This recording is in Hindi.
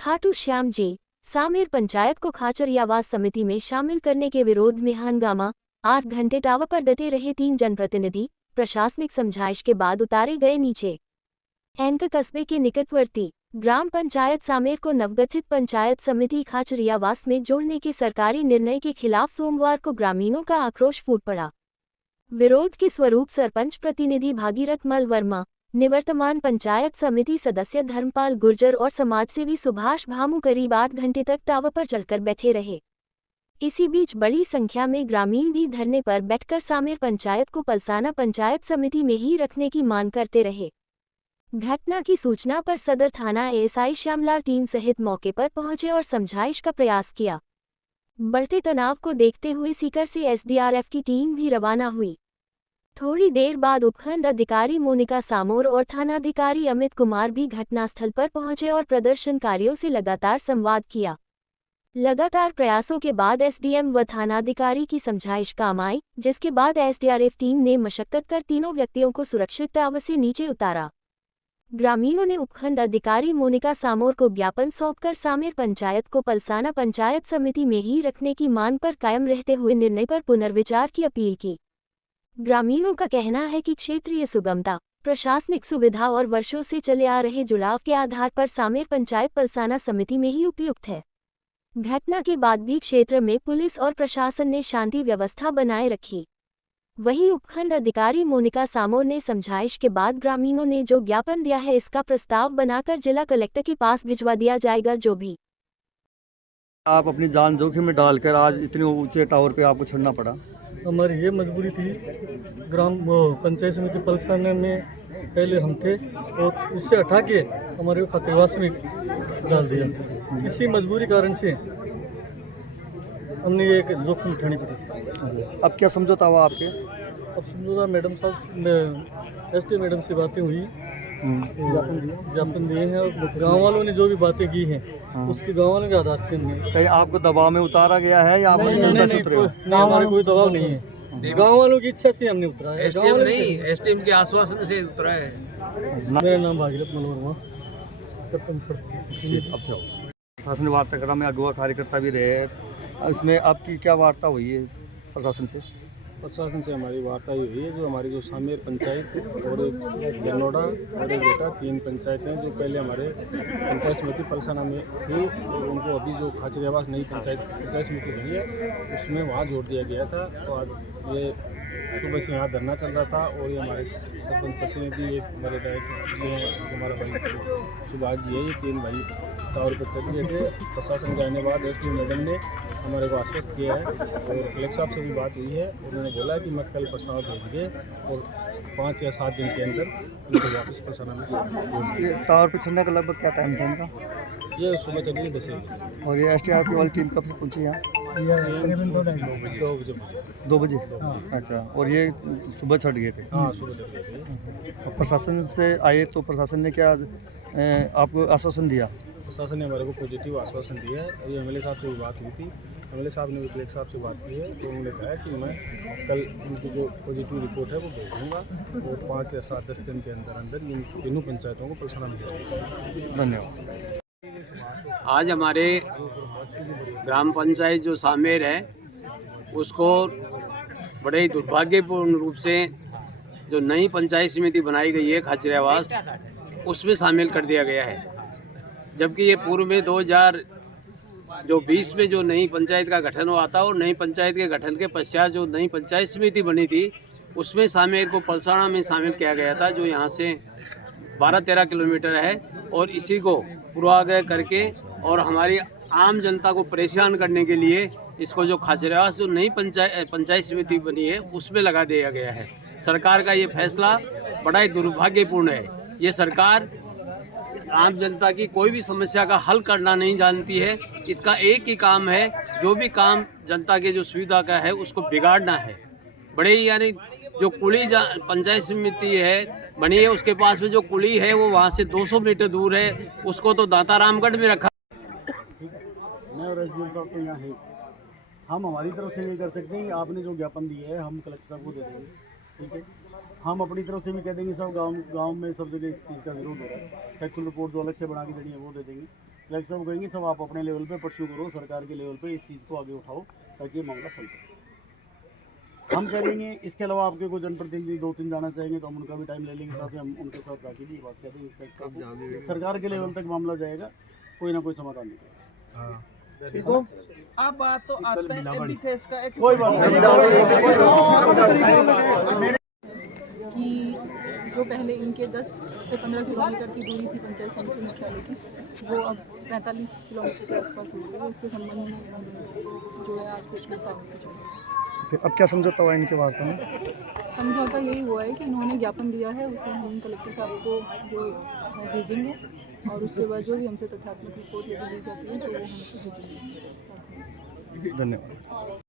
खाटू श्याम जे सामेर पंचायत को खाचरियावास समिति में शामिल करने के विरोध में हंगामा। 8 घंटे टावर पर डटे रहे 3 जनप्रतिनिधि, प्रशासनिक समझाइश के बाद उतारे गए नीचे। एंक कस्बे के निकटवर्ती ग्राम पंचायत सामेर को नवगठित पंचायत समिति खाचरियावास में जोड़ने के सरकारी निर्णय के खिलाफ सोमवार को ग्रामीणों का आक्रोश फूट पड़ा। विरोध के स्वरूप सरपंच प्रतिनिधि भागीरथ मल वर्मा, निवर्तमान पंचायत समिति सदस्य धर्मपाल गुर्जर और समाजसेवी सुभाष भामू करीब 8 घंटे तक टावर पर चढ़कर बैठे रहे। इसी बीच बड़ी संख्या में ग्रामीण भी धरने पर बैठकर सामेर पंचायत को पलसाना पंचायत समिति में ही रखने की मांग करते रहे। घटना की सूचना पर सदर थाना एएसआई श्यामलाल टीम सहित मौके पर पहुंचे और समझाइश का प्रयास किया। बढ़ते तनाव को देखते हुए सीकर से एसडीआरएफ की टीम भी रवाना हुई। थोड़ी देर बाद उपखंड अधिकारी मोनिका सामोर और थानाधिकारी अमित कुमार भी घटनास्थल पर पहुंचे और प्रदर्शनकारियों से लगातार संवाद किया। लगातार प्रयासों के बाद एसडीएम व थानाधिकारी की समझाइश काम आई, जिसके बाद एसडीआरएफ टीम ने मशक्कत कर तीनों व्यक्तियों को सुरक्षित टावर से नीचे उतारा। ग्रामीणों ने उपखंड अधिकारी मोनिका सामोर को ज्ञापन सौंपकर सामेर पंचायत को पलसाना पंचायत समिति में ही रखने की मांग पर कायम रहते हुए निर्णय पर पुनर्विचार की अपील की। ग्रामीणों का कहना है कि क्षेत्रीय सुगमता, प्रशासनिक सुविधा और वर्षों से चले आ रहे जुड़ाव के आधार पर सामेर पंचायत पलसाना समिति में ही उपयुक्त है। घटना के बाद भी क्षेत्र में पुलिस और प्रशासन ने शांति व्यवस्था बनाए रखी। वहीं उपखंड अधिकारी मोनिका सामोर ने समझाइश के बाद ग्रामीणों ने जो ज्ञापन दिया है इसका प्रस्ताव बनाकर जिला कलेक्टर के पास भिजवा दिया जाएगा। जो भी आप अपनी जान जोखिम में डालकर आज इतने ऊंचे टावर पे आपको चढ़ना पड़ा। हमारी ये मजबूरी थी। ग्राम पंचायत समिति पलसाना में पहले हम थे और उससे हटा के हमारे खातेवास में डाल दिया। इसी मजबूरी कारण से हमने ये जोखिम उठानी पड़ी। अब क्या समझौता हुआ आपके? अब समझौता मैडम साहब एसटी मैडम से बातें हुई, ज्ञापन दिए हैं और गाँव वालों ने जो भी बातें की हैं उसके गाँव वालों के आधार से कहीं आपको दबाव में उतारा गया है या नहीं, हमारे कोई दबाव नहीं है। गाँव वालों की इच्छा से हमने उतरा है। एसटीएम के आश्वासन से उतरा है। मेरा नाम भागीरथ मल वर्मा, सरपंच। प्रशासन वार्ता में अगुआ कार्यकर्ता भी रहे, इसमें आपकी क्या वार्ता हुई है प्रशासन से? प्रशासन से हमारी वार्ता ही हुई है। जो हमारी जो सामेर पंचायत और एक गन्नौड़ा और एक बेटा 3 पंचायतें जो पहले हमारे पंचायत समिति पलसाना में थी और उनको अभी जो खाचरियावास नई पंचायत समिति बनी है उसमें वहाँ जोड़ दिया गया था। तो आज ये सुबह से यहाँ धरना चल रहा था और ये हमारे सरपंच प्रतिनिधि एक हमारे जी हैं, हमारा भाई सुभाष जी है, ये 3 भाई टावर पर चल गए थे। प्रशासन के आने बाद एसपी मैडम ने हमारे को आश्वस्त किया है और कलेक्टर साहब से भी बात हुई है। उन्होंने बोला कि मैं कल प्रस्ताव भेज के और 5 या 7 दिन के अंदर उनको वापस प्रसारण में। टावर पर चढ़ने का लगभग क्या टाइम था इनका? ये सुबह चलिए 10 बजे। और ये एसटीआर की वाली टीम कब से पहुंची यहाँ? 2 बजे। अच्छा, और ये सुबह चढ़ गए थे? हाँ, सुबह चढ़ गए थे। प्रशासन से आए तो प्रशासन ने क्या आपको आश्वासन दिया? प्रशासन ने हमारे को पॉजिटिव आश्वासन दिया है। और ये एमएलए साहब से भी बात हुई थी, एमएलए साहब ने भी कलेक्टर साहब से बात की है। तो उन्होंने कहा कि मैं कल इनकी जो पॉजिटिव रिपोर्ट है वो भेज दूँगा और 5 या 7-10 दिन के अंदर इन तीनों पंचायतों को पलसाना में भेज। धन्यवाद। आज हमारे ग्राम पंचायत जो सामेर है उसको बड़े ही दुर्भाग्यपूर्ण रूप से जो नई पंचायत समिति बनाई गई है खाचरियावास उसमें शामिल कर दिया गया है। जबकि ये पूर्व में 2020 में जो नई पंचायत का गठन हुआ था और नई पंचायत के गठन के पश्चात जो नई पंचायत समिति बनी थी उसमें सामेर को पलसाना में शामिल किया गया था, जो यहाँ से 12-13 किलोमीटर है। और इसी को पूर्वाग्रह करके और हमारी आम जनता को परेशान करने के लिए इसको जो खाचरियावास जो नई पंचायत समिति बनी है उसमें लगा दिया गया है। सरकार का ये फैसला बड़ा ही दुर्भाग्यपूर्ण है। ये सरकार आम जनता की कोई भी समस्या का हल करना नहीं जानती है। इसका एक ही काम है, जो भी काम जनता के जो सुविधा का है उसको बिगाड़ना है। बड़े ही यानी जो कुली पंचायत समिति है बनी है उसके पास में जो कुली है वो वहाँ से 200 मीटर दूर है, उसको तो दातारामगढ़ में रखा। मैं और एसडीएम साहब तो यहाँ है, हम हमारी तरफ से नहीं कर सकते हैं। आपने जो ज्ञापन दिए है हम कलेक्टर साहब को दे देंगे, ठीक है। हम अपनी तरफ से भी कह देंगे सब गांव में सब जगह इस चीज़ का विरोध हो रहा है। फैक्चुअल रिपोर्ट जो अलग से बना के देनी है वो दे देंगे। कलेक्टर साहब कहेंगे सब आप अपने लेवल पे परस्यू करो, सरकार के लेवल पे इस चीज़ को आगे उठाओ ताकि ये मामला सॉल्व हो। हम करेंगे, इसके अलावा आपके कोई जनप्रतिनिधि 2-3 जाना चाहेंगे तो हम उनका भी टाइम ले लेंगे, साथ ही हम उनके साथ जाके भी ये बात कह देंगे, सरकार के लेवल तक मामला जाएगा, कोई ना कोई समाधान निकलेगा। ठीक हो। अब बात तो आता है एपिथेस का एक कोई बात नहीं। कि जो पहले इनके 10 से 15 किलोमीटर की दूरी थी पंचायत समिति मुख्यालय की, वो अब 45 किलोमीटर के आसपास हो गई है। इसके संबंध में जो है आज कुछ नेता फिर अब क्या समझौता हुआ इनके वार्ता में? समझौता यही हुआ है कि इन्होंने ज्ञापन दिया है, उसे हम कलेक्टर साहब को जो है भेजेंगे और उसके बाद जो भी हमसे तथ्यात्मक रिपोर्ट यदि दी जाती है तो वो हमसे भेजेंगे। धन्यवाद।